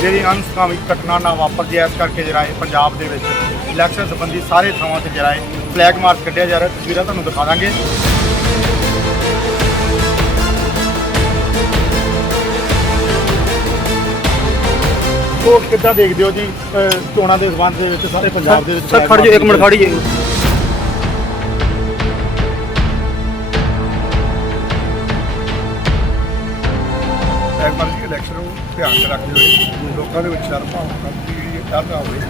ਜਿਹੜੀ ਅਨਸਕਾਮੀ ਘਟਨਾ ਨਾ ਵਾਪਰਦੀ ਜੇ ਇਸ ਕਰਕੇ ਜਿਹੜਾ ਇਹ ਪੰਜਾਬ ਦੇ ਵਿੱਚ ਇਲੈਕਸ਼ਨ ਸੰਬੰਧੀ ਸਾਰੇ ਥਾਵਾਂ ਤੇ ਜਿਹੜਾ ਇਹ ਫਲੈਗ ਮਾਰਚ ਕੱਢਿਆ ਜਾ ਰਿਹਾ। ਤਸਵੀਰਾਂ ਤੁਹਾਨੂੰ ਦਿਖਾ ਦਾਂਗੇ। ਉਹ ਕਿੱਦਾਂ ਦੇਖਦੇ ਹੋ ਜੀ ਚੋਣਾਂ ਦੇ ਸਬੰਧ ਦੇ ਵਿੱਚ ਸਾਰੇ ਪੰਜਾਬ ਦੇ ਵਿੱਚ ਸਰ ਖੜ ਜਾਓ, ਇੱਕ ਮਿੰਟ ਖੜੀ ਜਾਓ। ਇੱਕ ਵਾਰ ਜੀ ਇਲੈਕਸ਼ਨ ਨੂੰ ਧਿਆਨ ਚ ਰੱਖਦੇ ਹੋਏ ਲੋਕਾਂ ਦੇ ਵਿੱਚ ਸ਼ਰਮ ਭਾਵਨਾ ਦੀ ਜਿਹੜੀ ਇਹ ਡਰ ਹੋਵੇ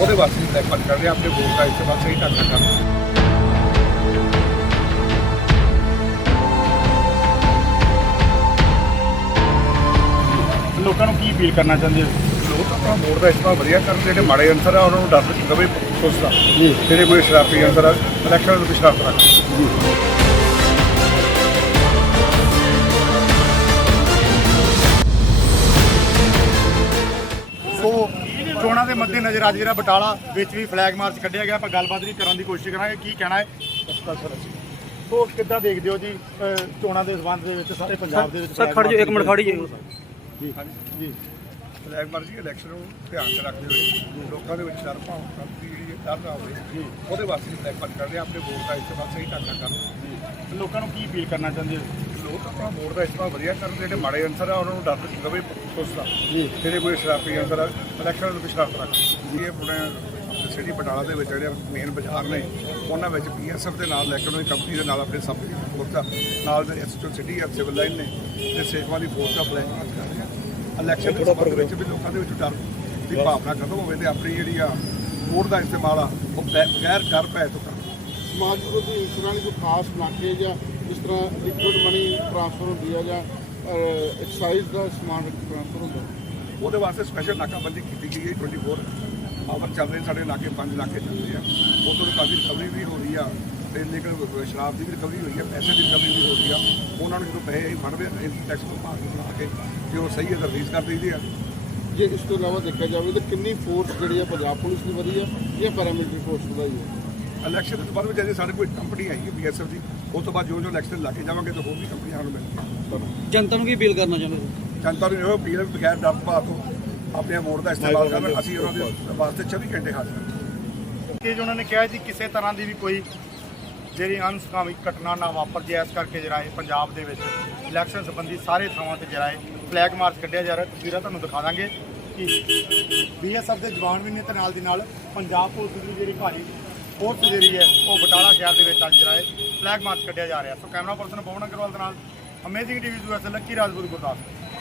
ਉਹਦੇ ਵਾਸਤੇ ਇਲੈਕਸ਼ਨ ਕਰ ਰਹੇ ਆਪਣੇ ਵੋਟ ਦਾ ਇਸਤੇਮਾਲ ਸਹੀ ਢੰਗ ਨਾਲ ਕਰਨਾ। ਲੋਕਾਂ ਨੂੰ ਕੀ ਅਪੀਲ ਕਰਨਾ ਚਾਹੁੰਦੇ ਹੋ? ਲੋਕ ਆਪਣਾ ਵੋਟ ਦਾ ਇਸਤੇਮਾਲ ਵਧੀਆ ਕਰਨ ਜਿਹੜੇ ਮਾੜੇ ਅੰਸਰ ਆ ਉਹਨਾਂ ਨੂੰ ਡਰ ਰਵੇ ਸੋਚਦਾ ਜਿਹੜੇ ਕੋਈ ਸ਼ਰਾਬੀ ਅੰਸਰ ਆ ਇਲੈਕਸ਼ਨ ਨੂੰ ਸ਼ਰਾਬ ਰੱਖ ਚੋਣਾਂ ਦੇ ਮੱਦੇ ਨਜ਼ਰ ਅੱਜ ਜਿਹੜਾ ਬਟਾਲਾ ਵਿੱਚ ਵੀ ਫਲੈਗ ਮਾਰਚ ਕੱਢਿਆ ਗਿਆ ਆਪਾਂ ਗੱਲਬਾਤ ਵੀ ਕਰਨ ਦੀ ਕੋਸ਼ਿਸ਼ ਕਰਾਂਗੇ ਕੀ ਕਹਿਣਾ ਹੈ? ਸੋ ਕਿੱਦਾਂ ਦੇਖਦੇ ਹੋ ਜੀ ਚੋਣਾਂ ਦੇ ਸਬੰਧ ਦੇ ਵਿੱਚ ਸਾਰੇ ਪੰਜਾਬ ਦੇ ਵਿੱਚ ਸਰ ਖੜ ਜਾਓ ਇੱਕ ਮਿੰਟ ਖੜੀ ਜਾਓ। ਜੀ ਜੀ। ਫਲੈਗ ਮਾਰ ਜੀ ਇਲੈਕਸ਼ਨ ਨੂੰ ਧਿਆਨ ਚ ਰੱਖਦੇ ਹੋਏ ਲੋਕਾਂ ਦੇ ਵਿੱਚ ਸ਼ਰਮ ਭਾਵਨਾ ਦੀ ਜਿਹੜੀ ਡਰ ਨਾ ਹੋਵੇ ਉਹਦੇ ਵਾਸਤੇ ਅਸੀਂ ਇਲੈਕਸ਼ਨ ਕਰ ਰਹੇ ਆਪਣੇ ਵੋਟ ਦਾ ਇਸਤੇਮਾਲ ਸਹੀ ਢੰਗ ਨਾਲ ਕਰਨਾ ਲੋਕਾਂ ਨੂੰ ਕੀ ਅਪੀਲ ਕਰਨਾ ਚਾਹੁੰਦੇ ਹੋ? ਆਪਣਾ ਵੋਟ ਦਾ ਇਸਤੇਮਾਲ ਵਧੀਆ ਕਰਨ ਜਿਹੜੇ ਮਾੜੇ ਅੰਸਰ ਆ ਉਹਨਾਂ ਨੂੰ ਡਰ ਰਵੇ ਸੋਚਦਾ ਜਿਹੜੇ ਕੋਈ ਸ਼ਰਾਬੀ ਅੰਸਰ ਆ ਇਲੈਕਸ਼ਨ ਨੂੰ ਸ਼ਰਾਬ ਰੱਖ ਇਹ ਆਪਣੇ ਸਿਟੀ ਬਟਾਲਾ ਦੇ ਵਿੱਚ ਜਿਹੜੇ ਮੇਨ ਬਾਜ਼ਾਰ ਨੇ ਉਹਨਾਂ ਵਿੱਚ ਪੀਐਸਐਫ ਦੇ ਨਾਲ ਇਲੈਕਟ੍ਰੋਨਿਕ ਕੰਪਨੀ ਦੇ ਨਾਲ ਆਪਣੇ ਦੀ ਫੋਰਸ ਨਾਲ ਦੇ ਐਸਟੋ ਸਿਟੀ ਆ ਸਿਵਲ ਲਾਈਨ ਨੇ ਤੇ ਸੇਖਵਾਂ ਦੀ ਫੋਰਸ ਦਾ ਪਲਾਨ ਕਰ ਰਹੇ। ਆ ਇਲੈਕਸ਼ਨ ਦੇ ਵਿੱਚ ਵੀ ਲੋਕਾਂ ਦੇ ਵਿੱਚ ਡਰ ਦੀ ਭਾਵਨਾ ਖਤਮ ਹੋਵੇ ਤੇ ਆਪਣੀ ਜਿਹੜੀ ਆ ਵੋਟ ਦਾ ਇਸਤੇਮਾਲ ਆ ਉਹ ਬਗੈਰ ਡਰ ਭੈ ਤੋਂ ਸਮਾਜ ਵਿਰੋਧੀ ਹਿੰਸਾ ਲਈ ਕੋਈ ਖਾਸ ਨਾਕੇ ਜਾਂ ਜਿਸ ਤਰ੍ਹਾਂ ਲਿਕੁਇਡ ਮਨੀ ਟ੍ਰਾਂਸਫਰ ਹੁੰਦੀ ਹੈ ਜਾਂ ਐਕਸਾਈਜ਼ ਦਾ ਸਮਾਨ ਟ੍ਰਾਂਸਫਰ ਹੁੰਦਾ। ਉਹਦੇ ਵਾਸਤੇ ਸਪੈਸ਼ਲ ਨਾਕਾਬੰਦੀ ਕੀਤੀ ਗਈ ਹੈ 24 ਆਵਰ ਚੱਲ ਰਹੇ ਸਾਡੇ ਨਾਕੇ ਪੰਜ ਨਾਕੇ ਚੱਲ ਰਹੇ ਆ। ਉਦੋਂ ਕਾਫੀ ਰਿਕਵਰੀ ਵੀ ਹੋ ਰਹੀ ਆ ਤੇ ਲੇਕਿਨ ਸ਼ਰਾਬ ਦੀ ਵੀ ਰਿਕਵਰੀ ਹੋਈ ਆ ਪੈਸੇ ਦੀ ਰਿਕਵਰੀ ਵੀ ਹੋ ਰਹੀ ਆ। ਉਹਨਾਂ ਨੂੰ ਜਦੋਂ ਪੈਸੇ ਫੜਦੇ ਆ ਟੈਕਸ ਤੋਂ ਭਾਗ ਬਣਾ ਕੇ ਜੇ ਉਹ ਸਹੀ ਹੈ ਤਾਂ ਰਿਲੀਜ਼ ਕਰ ਦਈਦੇ ਆ। ਜੇ ਇਸ ਤੋਂ ਇਲਾਵਾ ਦੇਖਿਆ ਜਾਵੇ ਤਾਂ ਕਿੰਨੀ ਫੋਰਸ ਜਿਹੜੀ ਹੈ ਪੰਜਾਬ ਪੁਲਿਸ ਦੀ ਵਧੀ ਹੈ ਜਾਂ ਪੈਰਾਮਿਲਟਰੀ ਫੋਰਸ ਵਧਾਈ ਹੈ ਇਲੈਕਸ਼ਨ ਦੇ ਬਾਅਦ ਵਿੱਚ ਅਜੇ ਸਾਡੇ ਕੋਈ ਕੰਪਨੀ ਆਈ ਹੈ ਬੀਐਸਐਫ ਦੀ ਉਸ ਤੋਂ ਬਾਅਦ ਜੋ ਜੋ ਇਲੈਕਸ਼ਨ ਲਾ ਕੇ ਜਾਵਾਂਗੇ ਤਾਂ ਹੋਰ ਵੀ ਕੰਪਨੀਆਂ ਸਾਨੂੰ ਮਿਲਣਗੀਆਂ ਜਨਤਾ ਨੂੰ ਕੀ ਅਪੀਲ ਕਰਨਾ ਚਾਹੁੰਦੇ ਹੋ? ਜਨਤਾ ਨੂੰ ਇਹੋ ਅਪੀਲ ਹੈ ਵੀ ਬਗੈਰ ਡਰ ਭਾਅ ਤੋਂ ਆਪਣੇ ਵੋਟ ਦਾ ਇਸਤੇਮਾਲ ਕਰਨ ਅਸੀਂ ਉਹਨਾਂ ਦੇ ਵਾਸਤੇ 24 ਘੰਟੇ ਹਾਜ਼ਰ ਹਾਂ। ਕਿ ਉਹਨਾਂ ਨੇ ਕਿਹਾ ਜੀ ਕਿਸੇ ਤਰ੍ਹਾਂ ਦੀ ਵੀ ਕੋਈ ਜਿਹੜੀ ਅਨਸਕਾਮੀ ਘਟਨਾ ਨਾ ਵਾਪਰ ਜੇ ਇਸ ਕਰਕੇ ਜਿਹੜਾ ਇਹ ਪੰਜਾਬ ਦੇ ਵਿੱਚ ਇਲੈਕਸ਼ਨ ਸੰਬੰਧੀ ਸਾਰੇ ਥਾਵਾਂ ਤੇ ਜਿਹੜਾ ਇਹ ਫਲੈਗ ਮਾਰਚ ਕੱਢਿਆ ਜਾ ਰਿਹਾ। ਤਸਵੀਰਾਂ ਤੁਹਾਨੂੰ ਦਿਖਾ ਦਾਂਗੇ ਕਿ ਬੀਐਸਐਫ ਦੇ ਜਵਾਨ ਵੀ ਨੇ ਤੇ ਨਾਲ ਦੀ ਨਾਲ ਪੰਜਾਬ ਪੁਲਿਸ ਦੀ ਜਿਹੜੀ ਭਾਰੀ ਫੋਰਸ ਜਿਹੜੀ ਹੈ ਉਹ ਬਟਾਲਾ ਸ਼ਹਿਰ ਦੇ ਵਿੱਚ ਅੱਜ ਜਿਹੜਾ ਹੈ ਫਲੈਗ ਮਾਰਚ ਕੱਢਿਆ ਜਾ ਰਿਹਾ। So camera person Pawan Agarwal ਦੇ ਨਾਲ amazing TV US Lucky Rajpur Gurdaspur